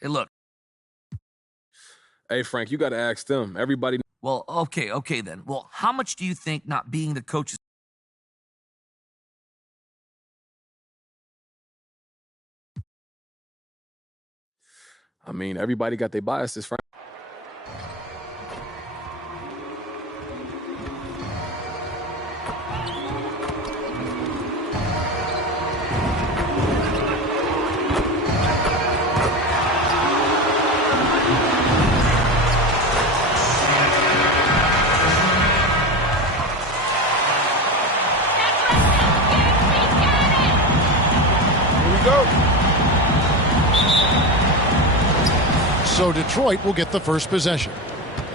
Hey, look. Hey, Frank, you got to ask them. Everybody. Well, okay then. Well, how much do you think not being the coach is? I mean, everybody got their biases, Frank. So Detroit will get the first possession.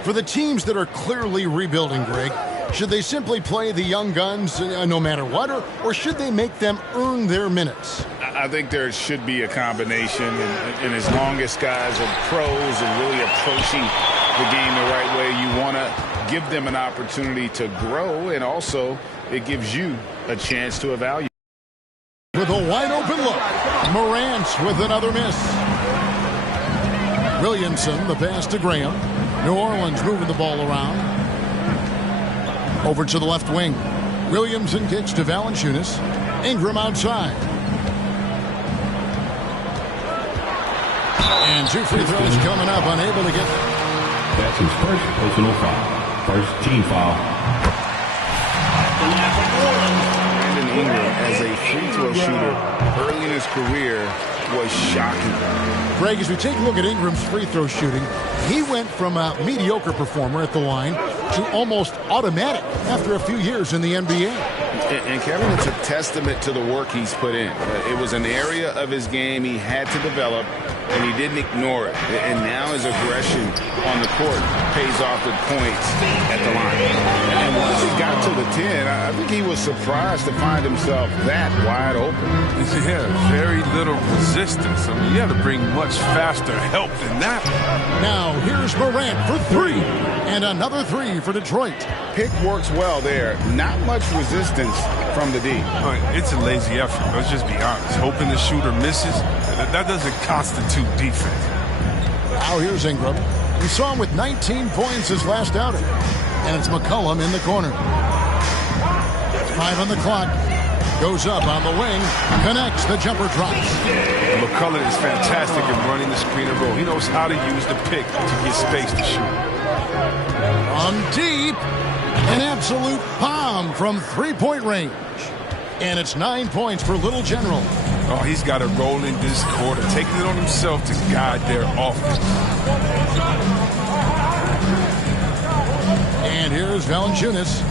For the teams that are clearly rebuilding, Greg, should they simply play the young guns no matter what, or should they make them earn their minutes? I think there should be a combination, and as long as guys are pros and really approaching the game the right way, you want to give them an opportunity to grow, and also it gives you a chance to evaluate. With a wide-open look, Morant with another miss. Williamson, the pass to Graham. New Orleans moving the ball around. Over to the left wing. Williamson kicks to Valanciunas. Ingram outside. And 2 free throws coming up, unable to get them. That's his first personal foul. First team foul. Brandon Ingram, as a free throw shooter early in his career, was shocking. Greg, as we take a look at Ingram's free throw shooting, he went from a mediocre performer at the line to almost automatic after a few years in the NBA. And Kevin, it's a testament to the work he's put in. It was an area of his game he had to develop, and he didn't ignore it. And now his aggression on the court pays off with points at the line. And once he got to the 10, I think he was surprised to find himself that wide open. Yeah, very little resistance. I mean, you have to bring much faster help than that. Now, here's Morant for 3. And another 3 for Detroit. Pick works well there. Not much resistance from the D. It's a lazy effort. Let's just be honest. Hoping the shooter misses, that doesn't constitute defense. Now here's Ingram. We saw him with 19 points his last outing. And it's McCollum in the corner. 5 on the clock. Goes up on the wing. Connects. The jumper drops. McCollum is fantastic in running the screen and roll. He knows how to use the pick to get space to shoot. On deep. An absolute bomb from 3-point range. And it's 9 points for Little General. Oh, he's got to roll in this quarter, taking it on himself to guide their offense. And here's Valanciunas.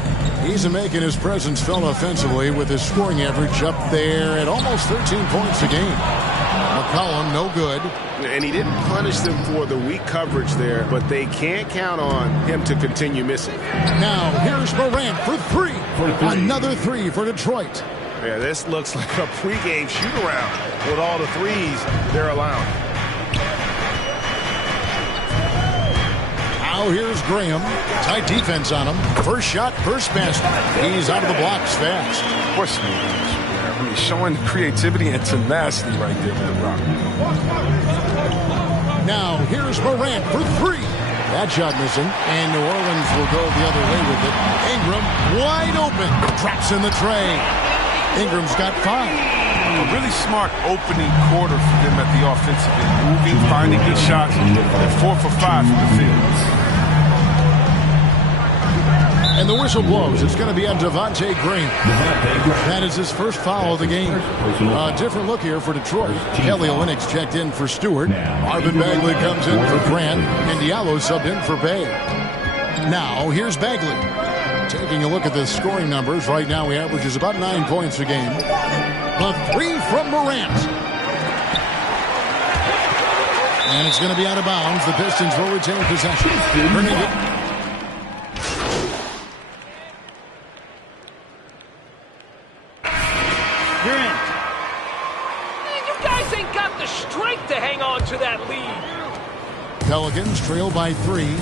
He's making his presence felt offensively with his scoring average up there at almost 13 points a game. McCollum, no good. And he didn't punish them for the weak coverage there, but they can't count on him to continue missing. Now, here's Morant for 3. Another 3 for Detroit. Yeah, this looks like a pregame shoot-around with all the threes they're allowing. Now here's Graham. Tight defense on him. First shot, first basket. He's out of the blocks fast. What's I mean, showing creativity and tenacity right there with the Rock. Now here's Morant for 3. That shot missing, and New Orleans will go the other way with it. Ingram wide open. Drops in the tray. Ingram's got 5. A really smart opening quarter for them at the offensive end. Moving, finding good shots, and 4 for 5 from the field. And the whistle blows. It's going to be on Devontae Graham. That is his first foul of the game. A different look here for Detroit. Kelly Olynyk checked in for Stewart. Marvin Bagley comes in for Grant. And Diallo subbed in for Bay. Now, here's Bagley. Taking a look at the scoring numbers, right now he averages about 9 points a game. The 3 from Morant. And it's going to be out of bounds. The Pistons will retain possession. Bringing it. You're in. Man, you guys ain't got the strength to hang on to that lead. Pelicans trail by 3.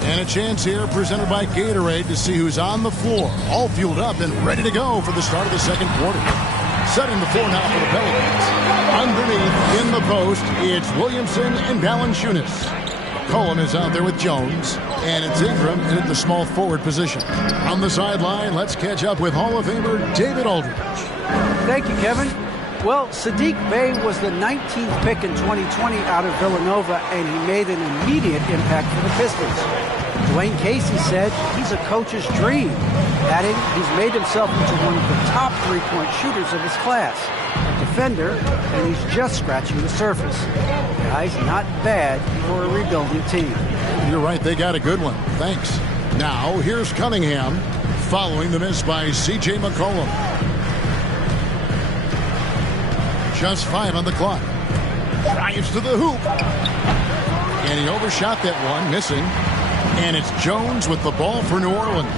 And a chance here presented by Gatorade to see who's on the floor. All fueled up and ready to go for the start of the second quarter. Setting the floor now for the Pelicans. Underneath, in the post, it's Williamson and Valanciunas. Cullen is out there with Jones, and it's Ingram in at the small forward position. On the sideline, let's catch up with Hall of Famer David Aldridge. Thank you, Kevin. Well, Sadiq Bey was the 19th pick in 2020 out of Villanova, and he made an immediate impact for the Pistons. Dwayne Casey said he's a coach's dream, adding he's made himself into one of the top three-point shooters of his class, a defender, and he's just scratching the surface. Guy's not bad for a rebuilding team. You're right, they got a good one. Thanks. Now, here's Cunningham, following the miss by C.J. McCollum. Just 5 on the clock. Drives to the hoop. And he overshot that one, missing. And it's Jones with the ball for New Orleans.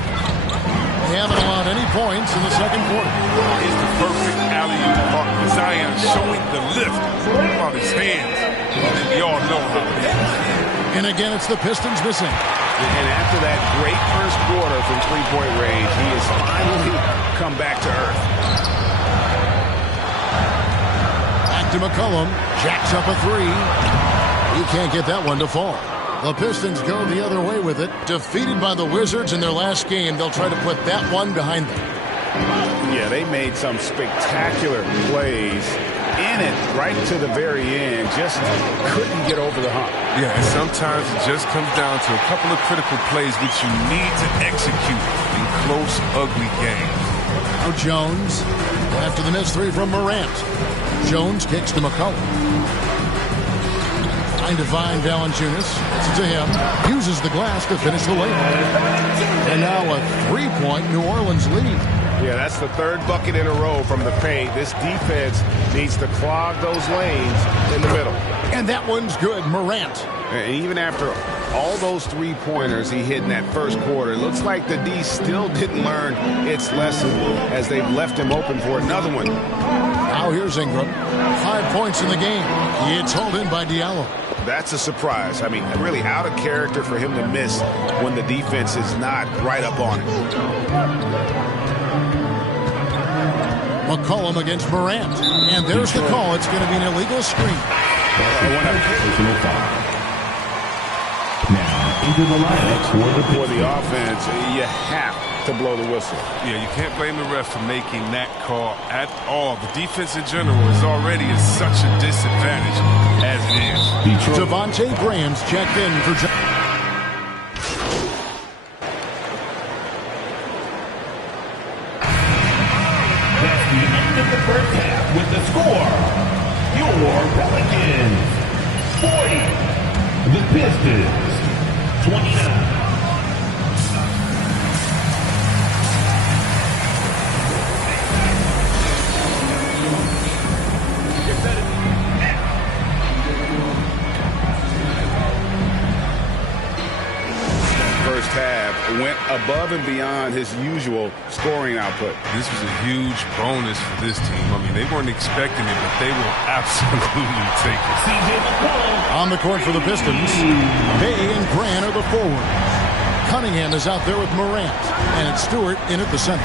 They haven't allowed any points in the second quarter. It's the perfect alley-oop part. Zion showing the lift on his hands. And we all know how it is. And again, it's the Pistons missing. And after that great first quarter from three-point range, he has finally come back to earth. Back to McCollum. Jacks up a three. He can't get that one to fall. The Pistons go the other way with it. Defeated by the Wizards in their last game, they'll try to put that one behind them. Yeah, they made some spectacular plays in it right to the very end. Just couldn't get over the hump. Yeah, and sometimes it just comes down to a couple of critical plays which you need to execute in close, ugly games. Now Jones, after the missed three from Morant. Jones kicks to McCollum. Trying to find Valanciunas. It's to him. Uses the glass to finish the layup. And now a three-point New Orleans lead. Yeah, that's the third bucket in a row from the paint. This defense needs to clog those lanes in the middle. And that one's good. Morant. And even after all those three-pointers he hit in that first quarter, it looks like the D still didn't learn its lesson as they've left him open for another one. Now here's Ingram. 5 points in the game. It's hauled in by Diallo. That's a surprise. I mean, really out of character for him to miss when the defense is not right up on it. McCollum against Morant. And there's the call. It's going to be an illegal screen. Now, into the lineup for the offense, you have to blow the whistle. Yeah, you can't blame the ref for making that call at all. The defense in general is already at such a disadvantage as it is. Devontae Graham's checked in for That's the end of the first half with the score. Your Pelicans 40. The Pistons 29. First half went above and beyond his usual scoring output. This was a huge bonus for this team. I mean, they weren't expecting it, but they will absolutely take it. on the court for the Pistons. Bey and Grant are the forwards. Cunningham is out there with Morant, and it's Stewart in at the center.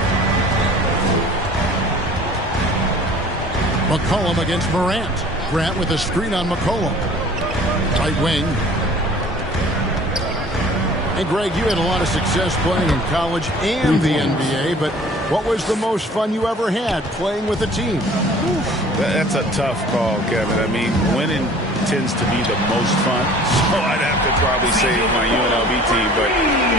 McCollum against Morant. Grant with a screen on McCollum. Right wing. And Greg, you had a lot of success playing in college and the NBA, but what was the most fun you ever had playing with a team? That's a tough call, Kevin. I mean, winning tends to be the most fun, so I'd have to probably say my UNLV team, but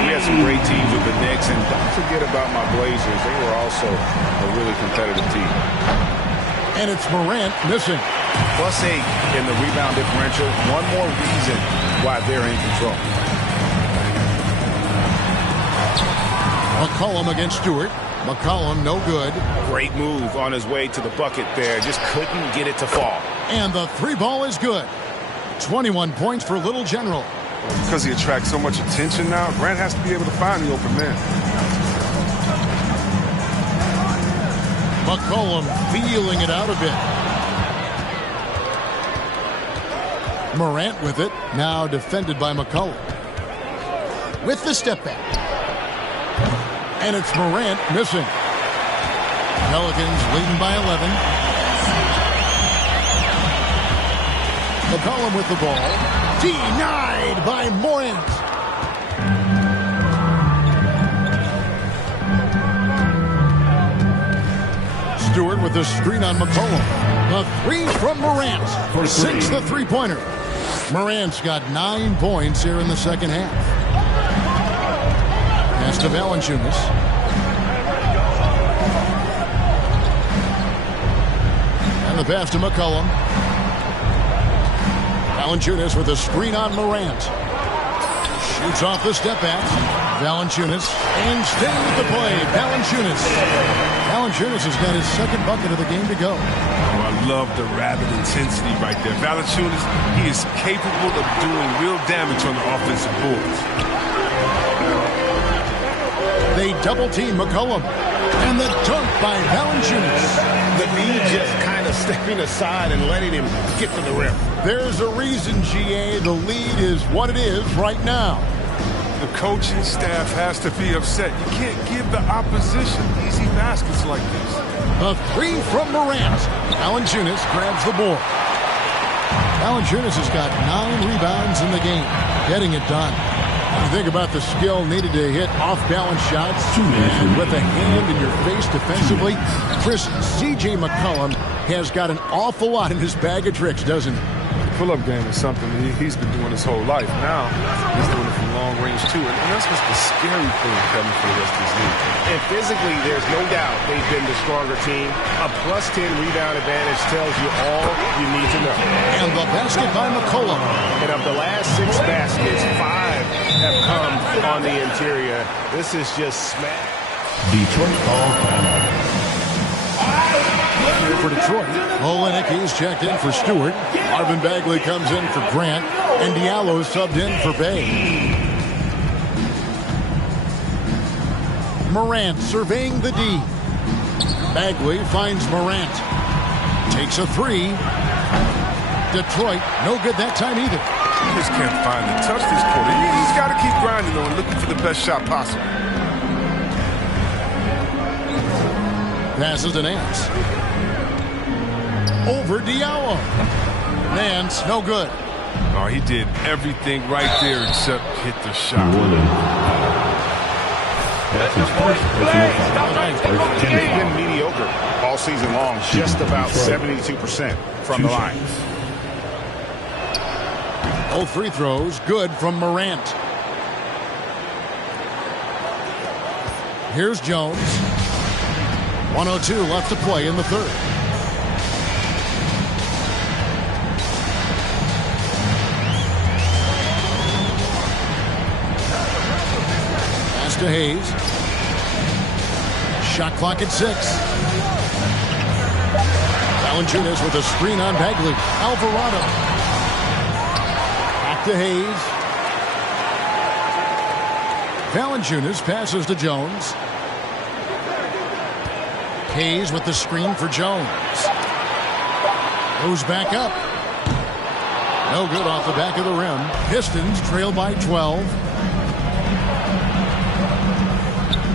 we had some great teams with the Knicks, and don't forget about my Blazers. They were also a really competitive team. And it's Morant missing. +8 in the rebound differential. One more reason why they're in control. McCollum against Stewart. McCollum no good. Great move on his way to the bucket there. Just couldn't get it to fall. And the three ball is good. 21 points for Little General. Because he attracts so much attention now, Grant has to be able to find the open man. McCollum feeling it out a bit. Morant with it. Now defended by McCollum. With the step back. And it's Morant missing. Pelicans leading by 11. McCollum with the ball. Denied by Morant. Stewart with the screen on McCollum. The three from Morant sinks the three-pointer. Morant's got 9 points here in the second half. Pass to Valanciunas. And the pass to McCollum. Valanciunas with a screen on Morant. Shoots off the step back. Valanciunas. And staying with the play. Valanciunas has got his second bucket of the game to go. Oh, I love the rabid intensity right there. Valanciunas, he is capable of doing real damage on the offensive boards. They double-team McCollum. And the dunk by Valanciunas. The lead just kind of stepping aside and letting him get to the rim. There's a reason, GA, the lead is what it is right now. The coaching staff has to be upset. You can't give the opposition easy baskets like this. The three from Morant. Valanciunas grabs the board. Valanciunas has got 9 rebounds in the game, getting it done. You think about the skill needed to hit off-balance shots with a hand in your face defensively. Chris, C.J. McCollum has got an awful lot in his bag of tricks, doesn't he? Pull-up game is something he's been doing his whole life. Now, he's doing it from long range, too. And that's what's the scary thing coming for the rest of this league. And physically, there's no doubt they've been the stronger team. A +10 rebound advantage tells you all you need to know. And the basket by McCollum. And of the last 6 baskets, 5 have come on the interior. This is just smack. Detroit ball timeout. Here for Detroit. Olenek, he's checked in for Stewart. Marvin Bagley comes in for Grant. And Diallo subbed in for Bay. Morant surveying the D. Bagley finds Morant. Takes a 3. Detroit, no good that time either. He just can't find the touch this quarter. He's got to keep grinding, though, and looking for the best shot possible. Passes to Nance. Over Diallo. Nance, no good. Oh, he did everything right there except hit the shot. That's his first personal foul. They've been mediocre all season long, just about 72% from the line. Both free throws good from Morant. Here's Jones. 1:02 left to play in the third. Pass to Hayes. Shot clock at 6. Valanciunas with a screen on Bagley. Alvarado. Back to Hayes. Valanciunas passes to Jones. Hayes with the screen for Jones. Goes back up. No good off the back of the rim. Pistons trail by 12.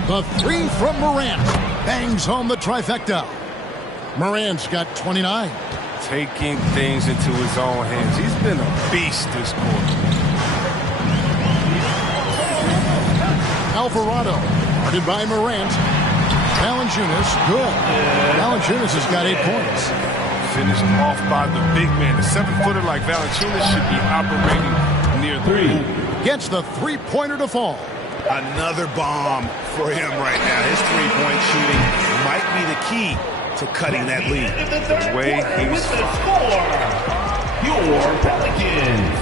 The 3 from Morant. Bangs home the trifecta. Morant's got 29. Taking things into his own hands. He's been a beast this quarter. Alvarado. Guarded by Morant. Valanciunas, good. Valanciunas has got 8 points. Finished off by the big man. The 7-footer like Valanciunas should be operating near the rim. Gets the three-pointer to fall. Another bomb for him right now. His three-point shooting might be the key to cutting that lead. The way he's your Pelicans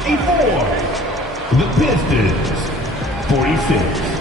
54. The Pistons 46.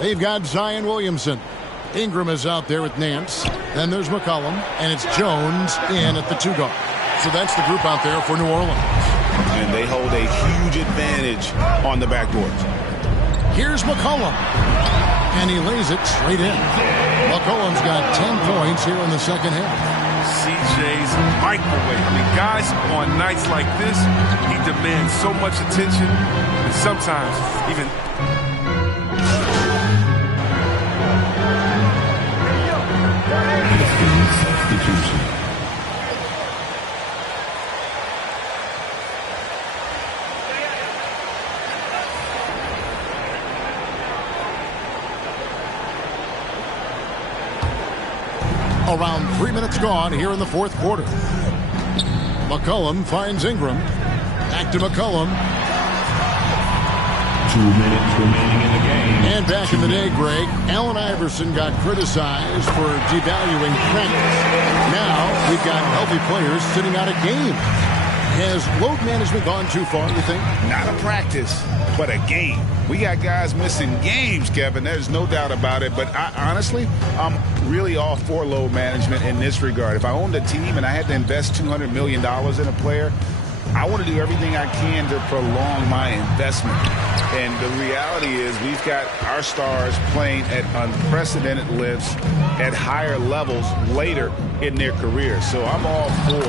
They've got Zion Williamson. Ingram is out there with Nance. Then there's McCollum, and it's Jones in at the 2 guard. So that's the group out there for New Orleans. And they hold a huge advantage on the backboard. Here's McCollum. And he lays it straight in. McCollum's got 10 points here in the second half. CJ's microwave. I mean, guys, on nights like this, he demands so much attention, and sometimes even... Substitution. Around 3 minutes gone here in the fourth quarter. McCollum finds Ingram. Back to McCollum. 2 minutes remaining in the game. And back in the day, Greg, Allen Iverson got criticized for devaluing practice. Now we've got healthy players sitting out a game. Has load management gone too far, you think? Not a practice, but a game. We got guys missing games, Kevin. There's no doubt about it. But honestly, I'm really all for load management in this regard. If I owned a team and I had to invest $200 million in a player, I want to do everything I can to prolong my investment. And the reality is we've got our stars playing at unprecedented lifts at higher levels later in their careers. So I'm all for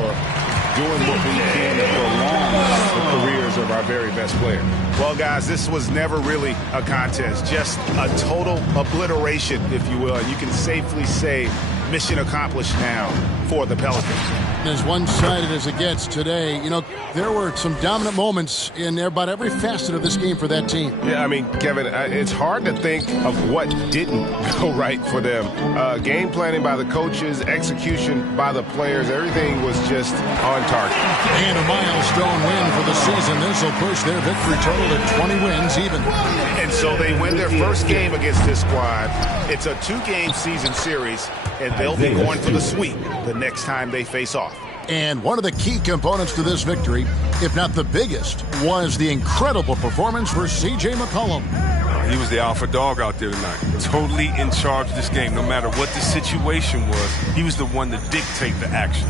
doing what we can to prolong the careers of our very best players. Well, guys, this was never really a contest, just a total obliteration, if you will. And you can safely say mission accomplished now for the Pelicans. As one-sided as it gets today, you know, there were some dominant moments in about every facet of this game for that team. Yeah, I mean, Kevin, it's hard to think of what didn't go right for them. Game planning by the coaches, execution by the players, everything was just on target. And a milestone win for the season. This will push their victory total to 20 wins even. And so they win their first game against this squad. It's a 2-game season series, and they'll be going for the sweep the next time they face off. And one of the key components to this victory, if not the biggest, was the incredible performance for C.J. McCollum. He was the alpha dog out there tonight. Totally in charge of this game. No matter what the situation was, he was the one to dictate the action.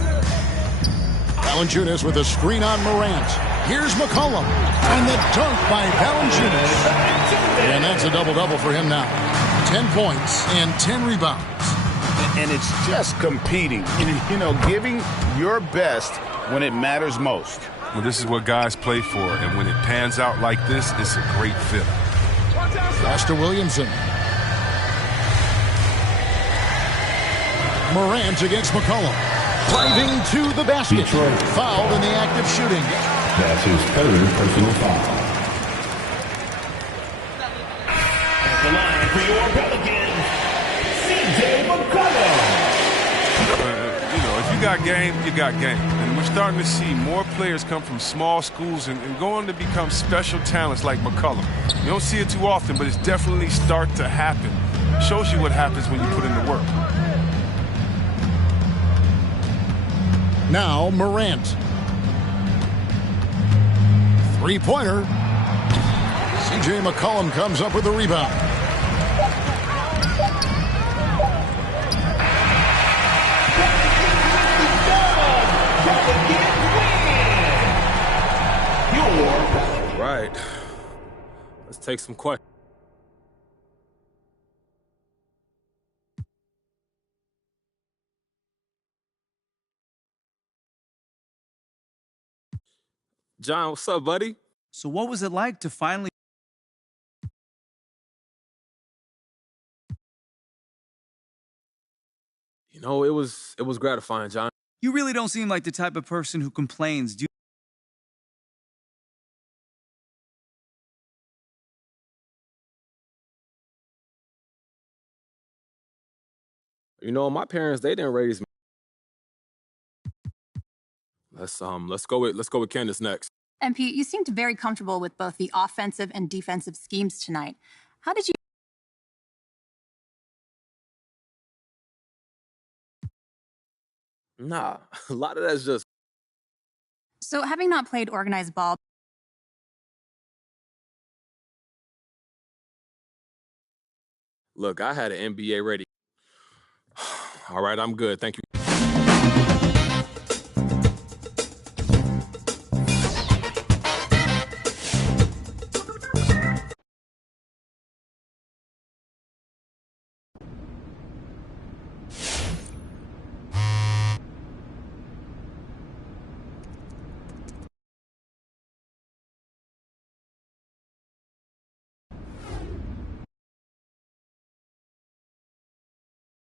Valanciunas with a screen on Morant. Here's McCollum. And the dunk by Valanciunas. And that's a double-double for him now. 10 points and 10 rebounds. And it's just competing, you know, giving your best when it matters most. Well, this is what guys play for, and when it pans out like this, it's a great fit. Foster Williamson. Morant against McCollum. Driving to the basket. Detroit. Fouled in the act of shooting. That's his third personal foul. The line for your Pelicans, C.J. McCollum. If you got game, you got game. And we're starting to see more players come from small schools and go on to become special talents like McCollum. You don't see it too often, but it's definitely starting to happen. Shows you what happens when you put in the work. Now Morant. Three-pointer. C.J. McCollum comes up with the rebound. Right. Let's take some questions. John, what's up, buddy? So what was it like to finally... You know, it was gratifying, John. You really don't seem like the type of person who complains, do you? You know, my parents, they didn't raise me. Let's go with Candace next. And Pete, you seemed very comfortable with both the offensive and defensive schemes tonight. How did you... Nah, a lot of that's just... So having not played organized ball, Look, I had an NBA ready. All right, I'm good. Thank you.